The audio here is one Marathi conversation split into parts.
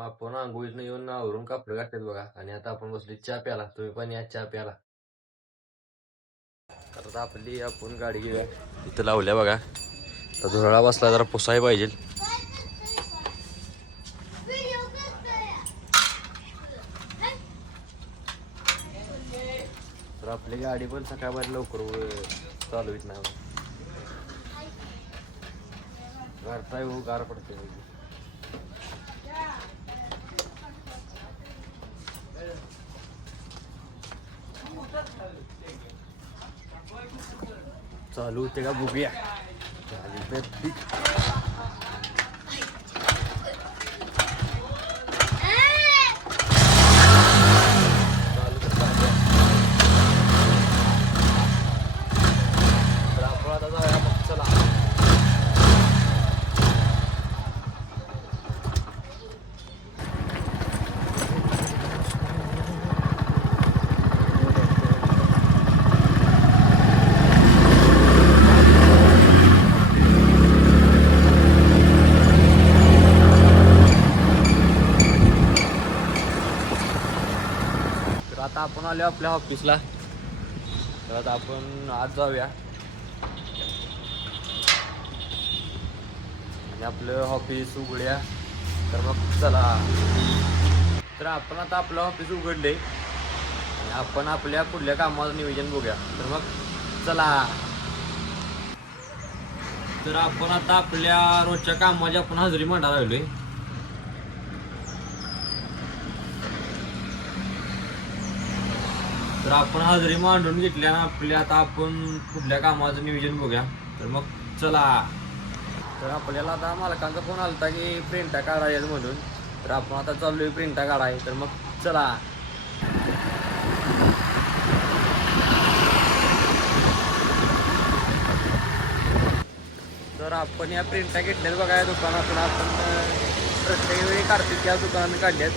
आपण आंघोळीतनं येऊन आवरून कपडे घातलेत बघा आणि आता आपण बसली चहा प्याला. तुम्ही पण या चहा प्याला. तर आता आपली आपण गाडी घेऊया. इथं लावल्या बघा. तर धुराळा बसला जरा पुसाय पाहिजे. तर आपली गाडी पण सकाळपर्यंत लवकर चालू येत नाही. गारठाय हो गार पडते. चालू होते का बघूया. आता आपण आलो आपल्या ऑफिसला. तर आता आपण आज जाऊया आणि आपलं ऑफिस उघड्या. तर मग चला. तर आपण आता आपलं ऑफिस उघडले आणि आपण आपल्या पुढल्या कामाचं नियोजन बघूया. तर मग चला. तर आपण आता आपल्या रोजच्या कामाची आपण हजेरी मांडायला लागलोय. तर आपण हजेरी मांडून घेतल्या ना आपल्या. आता आपण कुठल्या कामाचं नियोजन बघूया. तर मग चला. तर आपल्याला आता मालकांचा फोन आलता की प्रिंटा काढायचं म्हणून. तर आपण आता चाललोय प्रिंटा काढाय. तर मग चला. तर आपण या प्रिंटा घेतल्यात बघा या दुकानातून. आपण प्रत्येक वेळी कार्तिक या दुकानात काढल्यात.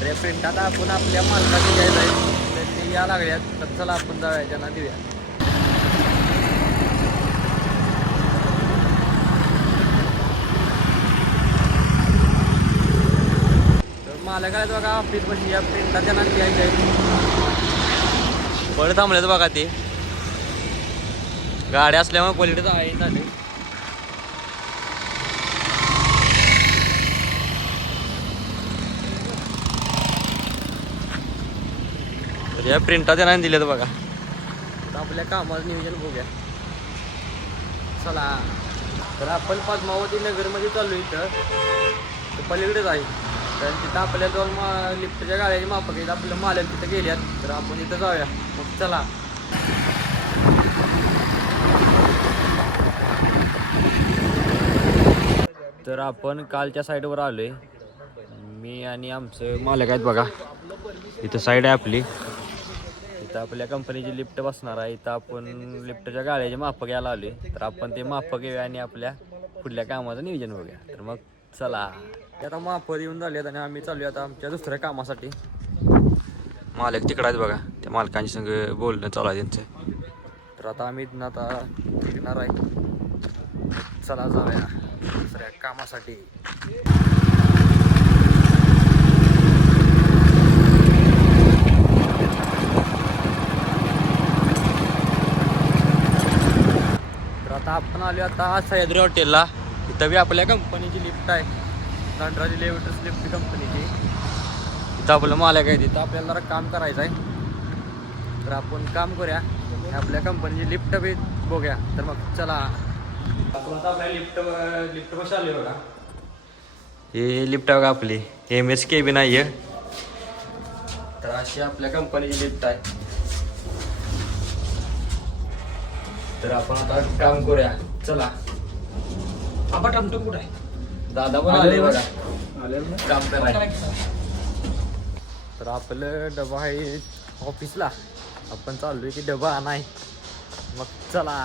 तर या प्रिंट आता आपण आपल्या मालकाची घ्यायला आहे. तर ते या लागल्यात. तर चला आपण जाऊया त्यांना देऊया. तर मालक आहेत बघा ऑफिस मध्ये. या प्रिंटा त्यांना द्यायच्या आहेत. बरं थांबलेत बघा ते. गाड्या असल्यामुळे क्वालिटीचं आहे झाले. तर या प्रिंटा त्यांना दिल्यात बघा. तर आपल्या कामाचं नियोजन बघूया. चला. तर आपण पद्मावती नगरमध्ये चाललो. इथं तर पलीकडेच आहे. तर तिथं आपल्या दोन लिफ्टच्या गाड्याची मापक आहेत. आपलं मालक तिथं गेल्यात. तर आपण इथं जाऊया. मग चला. तर आपण कालच्या साईडवर आलोय. मी आणि आमचं मालक आहेत बघा. इथं साईड आहे आपली. इथं आपल्या कंपनीची लिफ्ट बसणार आहे. इथं आपण लिफ्टच्या गाड्याचे माप घ्यायला आलोय. तर आपण ते माप घेऊया आणि आपल्या पुढल्या कामाचं नियोजन बघूया. तर मग चला. आता माप येऊन झालेत आणि आम्ही चालूया आता आमच्या दुसऱ्या कामासाठी. मालक तिकडं आहेत बघा. त्या मालकांच्या संग बोलणं चालू आहे त्यांचं. तर आता आम्ही इथनं आता निघणार आहे. चला जाऊया दुसऱ्या कामासाठी. आता आपण आलो आता सह्याद्री हॉटेलला. इथं बी आपल्या कंपनीची लिफ्ट आहे. धनराज इलेव्हेटर्स लिफ्ट कंपनीची. इथं आपलं मालक आहे. तिथं आपल्याला जरा काम करायचं आहे. तर आपण काम करूया. आपल्या कंपनीची लिफ्ट बी बघूया. तर मग चला. आपण आता आपल्या लिफ्ट कशी आली बघा. हे लिफ्ट बघा आपली MS केबिन आहे. तर अशी आपल्या कंपनीची लिफ्ट आहे. तर आपण आता काम करूया. चला. आपण टमटम कुठं आहे. दादा पण आले बघा काम करायला. तर आपलं डबा आहे ऑफिसला. आपण चाललोय की डबा आणाय. मग चला.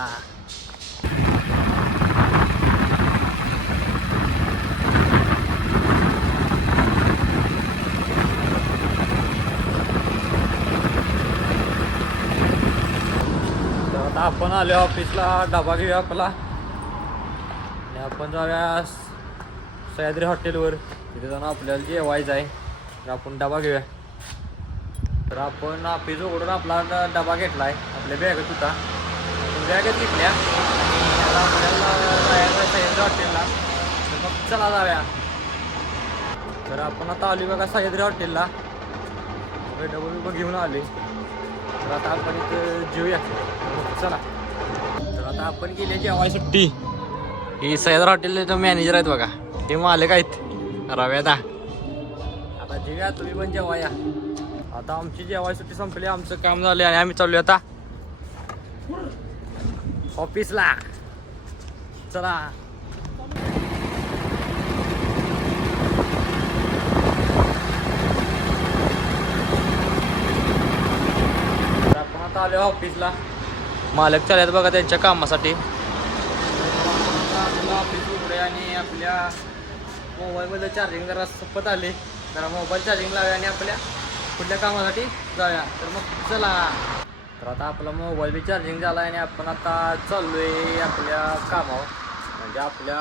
आता आपण आलो ऑफिसला. डबा घेऊया आपला आणि आपण जाऊया सह्याद्री हॉटेलवर. तिथे जाऊन आपल्याला जेवायचं आहे. तर आपण डबा घेऊया. तर आपण ऑफिस उघडून आपला डबा घेतला आहे. आपल्या बॅगेत होता. बॅगेत घेतल्या आणि आता आपल्याला जायचं सह्याद्री हॉटेलला. तर मग चला जाऊया. तर आपण आता आलो बघा सह्याद्री हॉटेलला. डबा घेऊन आले. तर आता आपण इथं जेऊया. चला. तर आता आपण गेले जेवाय सुट्टी. ही सह्याद्री हॉटेलचे मॅनेजर आहेत बघा. हे मालक आहेत रव्यादा. आता जेव्हा तुम्ही पण जेवा या. आता आमची जेवाय सुट्टी संपली. आमचं काम झालं आणि आम्ही चाललोय आता ऑफिसला. चला. आपण आता आलो ऑफिसला. मालक चालत बघा त्यांच्या कामासाठी. ऑफिस उघडे आणि आपल्या मोबाईलमध्ये चार्जिंग जरा संपत आले. जरा मोबाईल चार्जिंग लावूया आणि आपल्या कुठल्या कामासाठी जाऊया. तर मग चला. तर आता आपला मोबाईल बी चार्जिंग झाला आणि आपण आता चाललोय आपल्या कामावर. म्हणजे आपल्या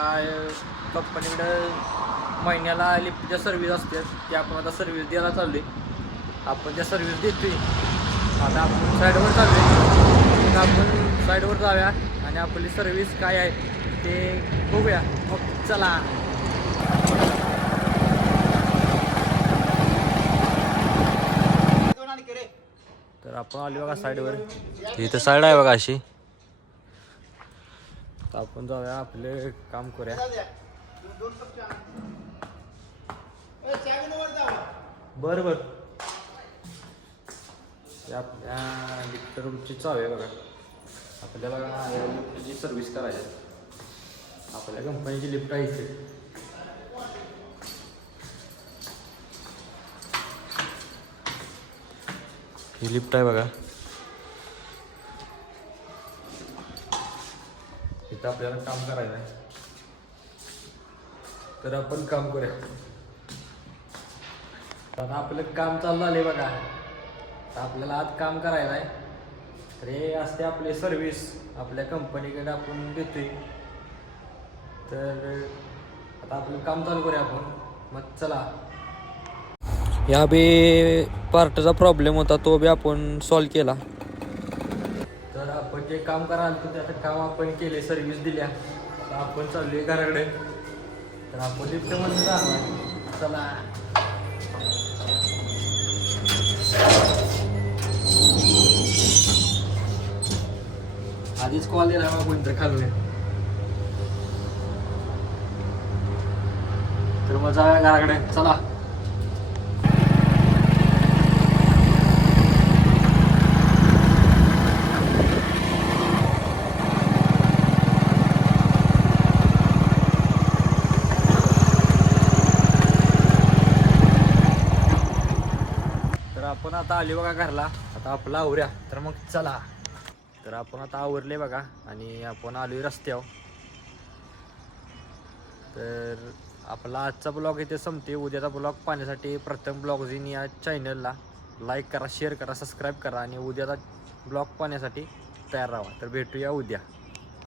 कंपनीकडे महिन्याला लिफ्टच्या सर्व्हिस असते. ते आपण आता सर्व्हिस द्यायला चाललोय. आपण त्या सर्व्हिस देतोय. आता आपण साईडवर चाललोय. मग आपण साईडवर जाऊया आणि आपली सर्व्हिस काय आहे ते बघूया. मग चला. तर आपण आलो बघा साईडवर. इथं साईड आहे बघा अशी. तर आपण जाऊया आपले काम करूया. बरं बरं. आपल्या लिफ्ट रूमची चावी आहे बघा. आपल्याला लिफ्टची सर्व्हिस करायची. आपल्या कंपनीची लिफ्ट आहे इथे. ही लिफ्ट आहे बघा. इथं आपल्याला काम करायचं आहे. तर आपण काम करूया. आता आपलं काम चालू झालंय बघा. आता आपल्याला आज काम करायचं आहे. तर हे असते आपले सर्व्हिस आपल्या कंपनीकडे आपण देतोय. तर आता आपलं काम चालू करूया आपण. मग चला. या बी पार्टचा प्रॉब्लेम होता तो बी आपण सॉल्व केला. तर आपण जे काम करायला होतं त्याचं काम आपण केले. सर्व्हिस दिल्या. आता आपण चाललोय घराकडे. तर आपण लिफ्टमध्ये जाणार. चला. आधीच कॉल दिला मग कोणतं खाल्लं. तर मग जाऊया घराकडे. चला. तर आपण आता आले बघा घरला. आता आपला आवरूया. तर मग चला. तर आपण आता आवरले बघा आणि आपण आलोय रस्त्यावर. तर आपला आजचा ब्लॉग इथे संपते. उद्याचा ब्लॉग पाहण्यासाठी प्रथम ब्लॉगझिन या चॅनलला लाईक करा, शेअर करा, सबस्क्राईब करा आणि उद्याचा ब्लॉग पाहण्यासाठी तयार राहा. तर भेटूया उद्या.